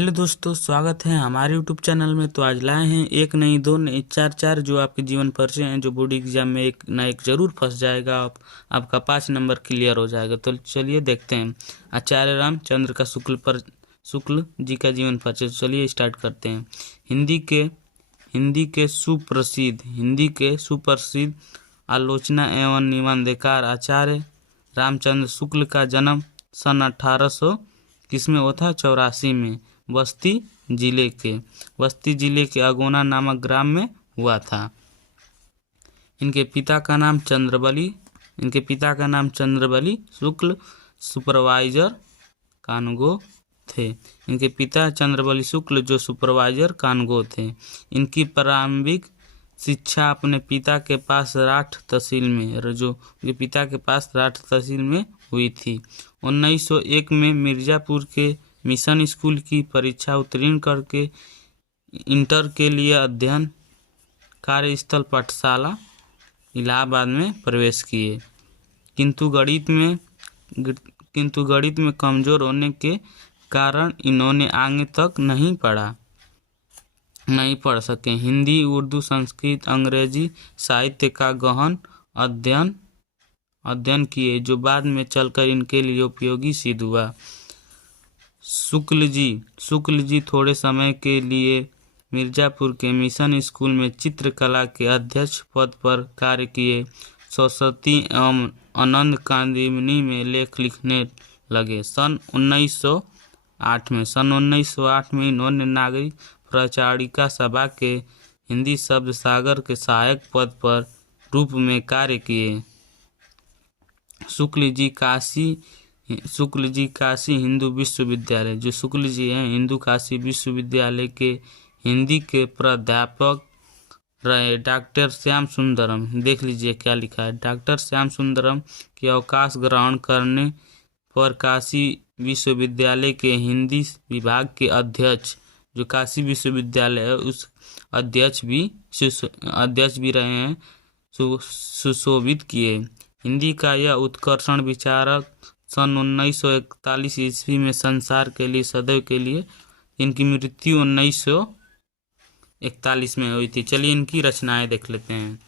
Hello दोस्तों, स्वागत है हमारे यूट्यूब चैनल में। तो आज लाए हैं एक नहीं दो नहीं चार जो आपके जीवन परिचय हैं, जो बोर्ड एग्जाम में एक ना एक जरूर फंस जाएगा। आपका 5 नंबर क्लियर हो जाएगा। तो चलिए देखते हैं आचार्य रामचंद्र का शुक्ल जी का जीवन परिचय। चलिए स्टार्ट करते हैं। हिंदी के सुप्रसिद्ध आलोचना एवं निबंधकार आचार्य रामचंद्र शुक्ल का जन्म सन 1800 किसमें हुआ था? 84 में बस्ती जिले के अगोना नामक ग्राम में हुआ था। इनके पिता का नाम चंद्रबली शुक्ल सुपरवाइजर कानगो थे। इनके पिता चंद्रबली शुक्ल जो सुपरवाइजर कानगो थे। इनकी प्रारंभिक शिक्षा अपने पिता के पास राठ तहसील में हुई थी। 1901 में मिर्जापुर के मिशन स्कूल की परीक्षा उत्तीर्ण करके इंटर के लिए अध्ययन कार्यस्थल पाठशाला इलाहाबाद में प्रवेश किए, किंतु गणित में कमजोर होने के कारण इन्होंने आगे तक नहीं पढ़ सके। हिंदी, उर्दू, संस्कृत, अंग्रेजी साहित्य का गहन अध्ययन किए, जो बाद में चलकर इनके लिए उपयोगी सिद्ध हुआ। शुक्ल जी थोड़े समय के लिए मिर्जापुर के मिशन स्कूल में चित्रकला के अध्यक्ष पद पर कार्य किए। सरस्वती एवं आनंद कादम्बिनी में लेख लिखने लगे। सन 1908 में इन्होंने नागरिक प्रचारिका सभा के हिंदी शब्द सागर के सहायक पद पर रूप में कार्य किए। शुक्ल जी काशी हिंदू विश्वविद्यालय, जो शुक्ल जी हैं, हिंदू काशी विश्वविद्यालय के हिंदी के प्राध्यापक रहे। डॉक्टर श्याम सुंदरम, देख लीजिए क्या लिखा है। डॉक्टर श्याम सुंदरम के अवकाश ग्रहण करने पर काशी विश्वविद्यालय के हिंदी विभाग के अध्यक्ष, जो काशी विश्वविद्यालय है उस अध्यक्ष भी रहे हैं, सुशोभित किए। हिंदी का यह उत्कर्षण विचारक सन 1941 ईस्वी में संसार के लिए सदैव के लिए, इनकी मृत्यु 1941 में हुई थी। चलिए इनकी रचनाएं देख लेते हैं।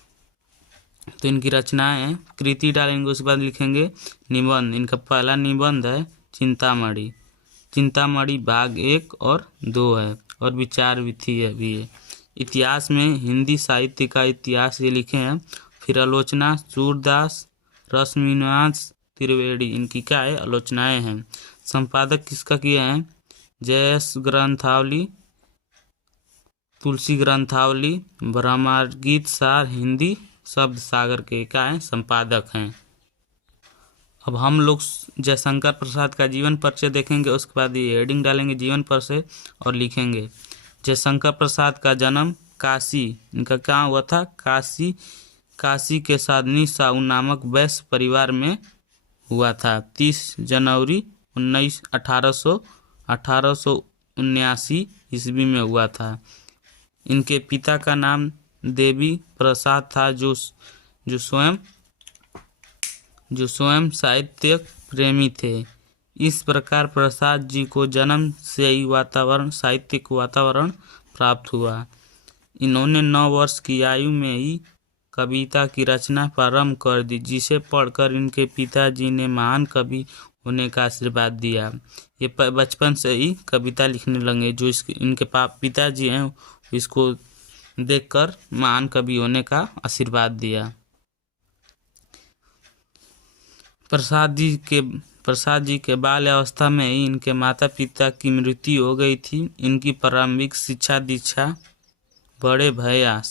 तो इनकी रचनाएं कृति डालेंगे, उसके बाद लिखेंगे निबंध। इनका पहला निबंध है चिंतामणि भाग 1 और 2 है, और विचार विधि भी है। इतिहास में हिंदी साहित्य का इतिहास ये लिखे हैं। फिर आलोचना सूरदास रश्मिनिवास त्रिवेदी, इनकी क्या है? आलोचनाएं हैं। संपादक किसका किया है? जयेश ग्रंथावली, तुलसी ग्रंथावली, ब्रह्मगीत सार, हिंदी शब्द सागर के क्या है? संपादक हैं। अब हम लोग जयशंकर प्रसाद का जीवन परिचय देखेंगे, उसके बाद ये हेडिंग डालेंगे जीवन परिचय और लिखेंगे जयशंकर प्रसाद का जन्म काशी, इनका कहाँ हुआ था? काशी के साधनी साहू नामक वैश्य परिवार में हुआ था। 30 जनवरी 1879 ईस्वी में हुआ था। इनके पिता का नाम देवी प्रसाद था, जो स्वयं साहित्यिक प्रेमी थे। इस प्रकार प्रसाद जी को जन्म से ही साहित्यिक वातावरण प्राप्त हुआ। इन्होंने 9 वर्ष की आयु में ही कविता की रचना प्रारंभ कर दी, जिसे पढ़कर इनके पिताजी ने महान कवि होने का आशीर्वाद दिया। ये बचपन से ही कविता लिखने लगे। जो इनके पिताजी हैं, इसको देखकर महान कवि होने का आशीर्वाद दिया। प्रसाद जी के बाल अवस्था में ही इनके माता पिता की मृत्यु हो गई थी। इनकी प्रारंभिक शिक्षा दीक्षा बड़े भैया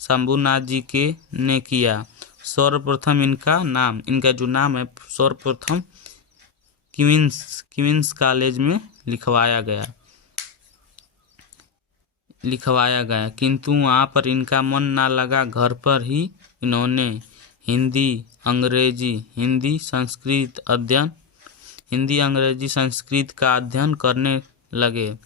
शंभुनाथ जी के ने किया। सर्वप्रथम इनका जो नाम है सर्वप्रथम क्वींस कॉलेज में लिखवाया गया, किंतु वहाँ पर इनका मन ना लगा। घर पर ही इन्होंने हिंदी अंग्रेजी संस्कृत का अध्ययन करने लगे।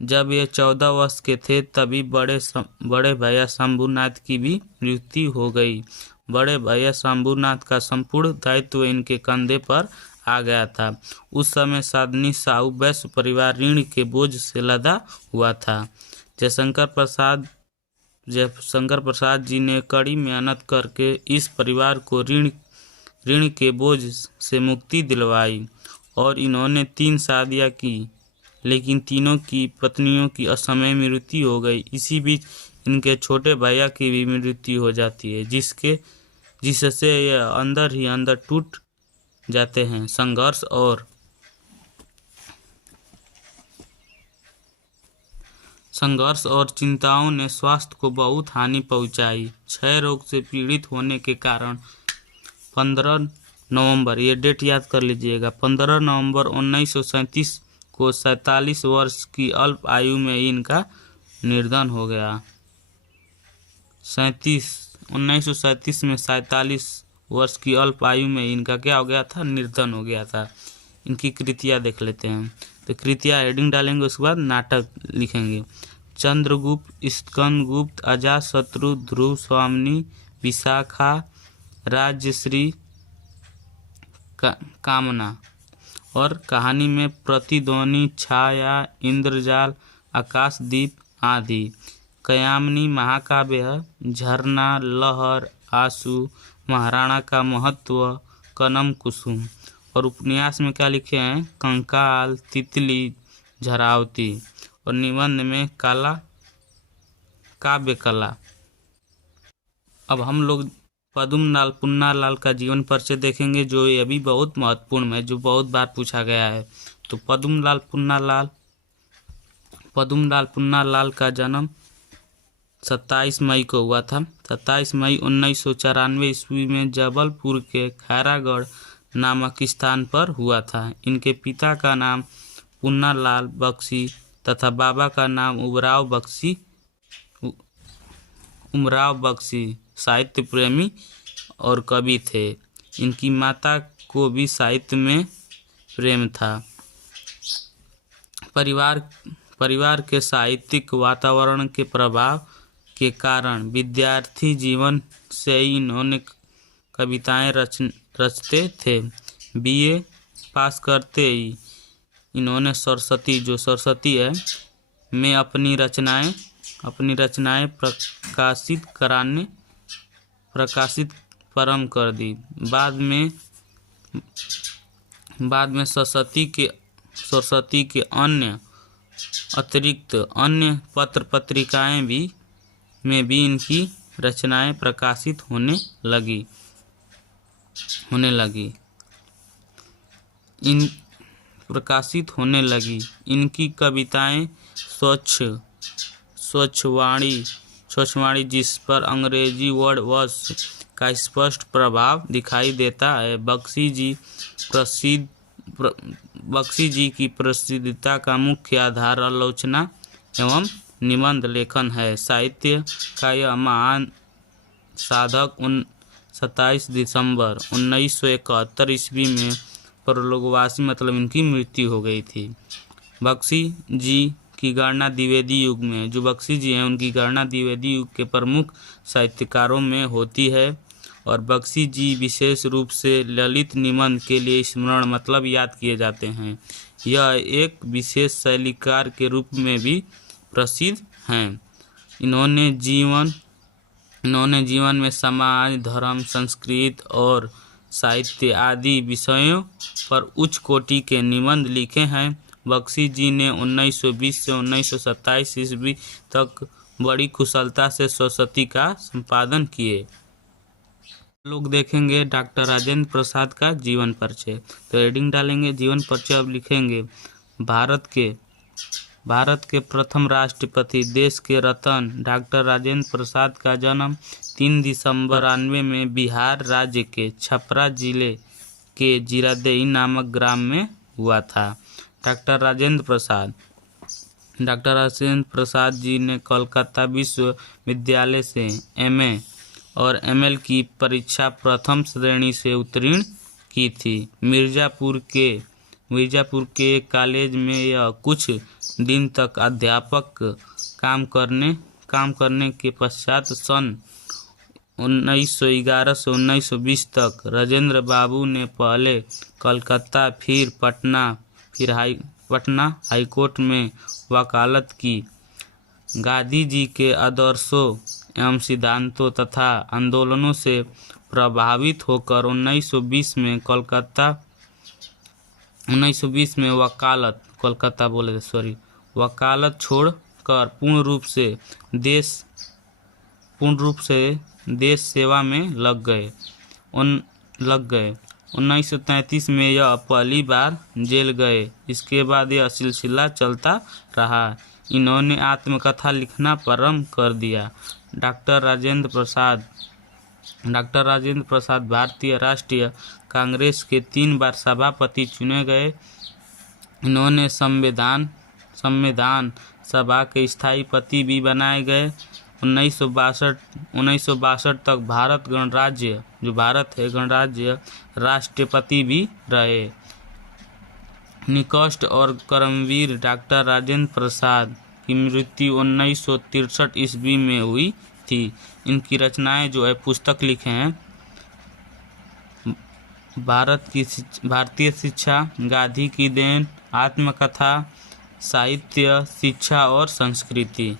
जब ये 14 वर्ष के थे तभी बड़े भैया शंभुनाथ की भी मृत्यु हो गई। बड़े भैया शंभुनाथ का संपूर्ण दायित्व इनके कंधे पर आ गया था। उस समय साधनी साहू वैश्य परिवार ऋण के बोझ से लदा हुआ था। जयशंकर प्रसाद जी ने कड़ी मेहनत करके इस परिवार को ऋण के बोझ से मुक्ति दिलवाई और इन्होंने 3 शादियां की, लेकिन तीनों की पत्नियों की असमय मृत्यु हो गई। इसी बीच इनके छोटे भैया की भी मृत्यु हो जाती है, जिससे यह अंदर ही अंदर टूट जाते हैं। संघर्ष और चिंताओं ने स्वास्थ्य को बहुत हानि पहुंचाई। क्षय रोग से पीड़ित होने के कारण 15 नवंबर, ये डेट याद कर लीजिएगा, 15 नवंबर 1937 को 47 वर्ष की अल्प आयु में ही इनका निधन हो गया। 1937 में 47 वर्ष की अल्प आयु में इनका क्या हो गया था? निधन हो गया था। इनकी कृतियाँ देख लेते हैं। तो कृतियाँ हेडिंग डालेंगे, उसके बाद नाटक लिखेंगे। चंद्रगुप्त, स्कंदगुप्त, अजातशत्रु, ध्रुव स्वामिनी, विशाखा, राजश्री, कामना। और कहानी में प्रतिध्वनि, छाया, इंद्रजाल, आकाशदीप आदि। कयामनी महाकाव्य है। झरना, लहर, आंसू, महाराणा का महत्व, कनम कुसुम। और उपन्यास में क्या लिखे हैं? कंकाल, तितली, झरावती। और निबंध में काव्य कला। अब हम लोग पद्मलाल पुन्नालाल का जीवन परिचय देखेंगे, जो ये भी बहुत महत्वपूर्ण है, जो बहुत बार पूछा गया है। तो पद्मलाल पुन्नालाल का जन्म 27 मई को हुआ था। 27 मई 1994 ईस्वी में जबलपुर के खैरागढ़ नामक स्थान पर हुआ था। इनके पिता का नाम पुन्नालाल बख्शी तथा बाबा का नाम उमराव बख्शी साहित्य प्रेमी और कवि थे। इनकी माता को भी साहित्य में प्रेम था। परिवार के साहित्यिक वातावरण के प्रभाव के कारण विद्यार्थी जीवन से ही इन्होंने कविताएं रचते थे। बीए पास करते ही इन्होंने सरस्वती है में अपनी रचनाएं प्रकाशित प्रारंभ कर दी। बाद में सरस्वती के अतिरिक्त अन्य पत्र पत्रिकाएं में भी इनकी रचनाएं प्रकाशित होने लगी। इनकी कविताएं स्वच्छवाणी जिस पर अंग्रेजी वर्ड वॉश का स्पष्ट प्रभाव दिखाई देता है। बख्शी जी की प्रसिद्धता का मुख्य आधार आलोचना एवं निबंध लेखन है। साहित्य का यह महान साधक 27 दिसंबर 1971 ईस्वी में परलोकवासी मतलब इनकी मृत्यु हो गई थी। बख्शी जी की गणना द्विवेदी युग में, जो बख्शी जी हैं उनकी गणना द्विवेदी युग के प्रमुख साहित्यकारों में होती है। और बख्शी जी विशेष रूप से ललित निबंध के लिए स्मरण मतलब याद किए जाते हैं। यह एक विशेष शैलीकार के रूप में भी प्रसिद्ध हैं। इन्होंने जीवन में समाज, धर्म, संस्कृति और साहित्य आदि विषयों पर उच्च कोटि के निबंध लिखे हैं। बख्शी जी ने 1920 से 1927 ईस्वी तक बड़ी कुशलता से सरस्वती का संपादन किए। लोग देखेंगे डॉक्टर राजेंद्र प्रसाद का जीवन परिचय। तो हेडिंग डालेंगे जीवन परिचय। अब लिखेंगे भारत के प्रथम राष्ट्रपति, देश के रत्न डॉक्टर राजेंद्र प्रसाद का जन्म 3 दिसंबर 1992 में बिहार राज्य के छपरा जिले के जीरादेई नामक ग्राम में हुआ था। डॉक्टर राजेंद्र प्रसाद जी ने कोलकाता विश्वविद्यालय से एमए और एमएल की परीक्षा प्रथम श्रेणी से उत्तीर्ण की थी। मिर्जापुर के एक कॉलेज में यह कुछ दिन तक अध्यापक काम करने के पश्चात सन 1911 से 1920 तक राजेंद्र बाबू ने पहले कलकत्ता फिर पटना हाईकोर्ट में वकालत की। गांधी जी के आदर्शों एवं सिद्धांतों तथा आंदोलनों से प्रभावित होकर 1920 में वकालत छोड़कर पूर्ण रूप से देश सेवा में लग गए। 1933 में यह पहली बार जेल गए। इसके बाद यह सिलसिला चलता रहा। इन्होंने आत्मकथा लिखना प्रारंभ कर दिया। डॉक्टर राजेंद्र प्रसाद भारतीय राष्ट्रीय कांग्रेस के 3 बार सभापति चुने गए। इन्होंने संविधान सभा के स्थायी पति भी बनाए गए। 1962 तक भारत गणराज्य राष्ट्रपति भी रहे। निकृष्ट और कर्मवीर डॉक्टर राजेंद्र प्रसाद की मृत्यु 1963 ईस्वी में हुई थी। इनकी रचनाएं जो है पुस्तक लिखे हैं भारतीय शिक्षा, गांधी की देन, आत्मकथा, साहित्य, शिक्षा और संस्कृति।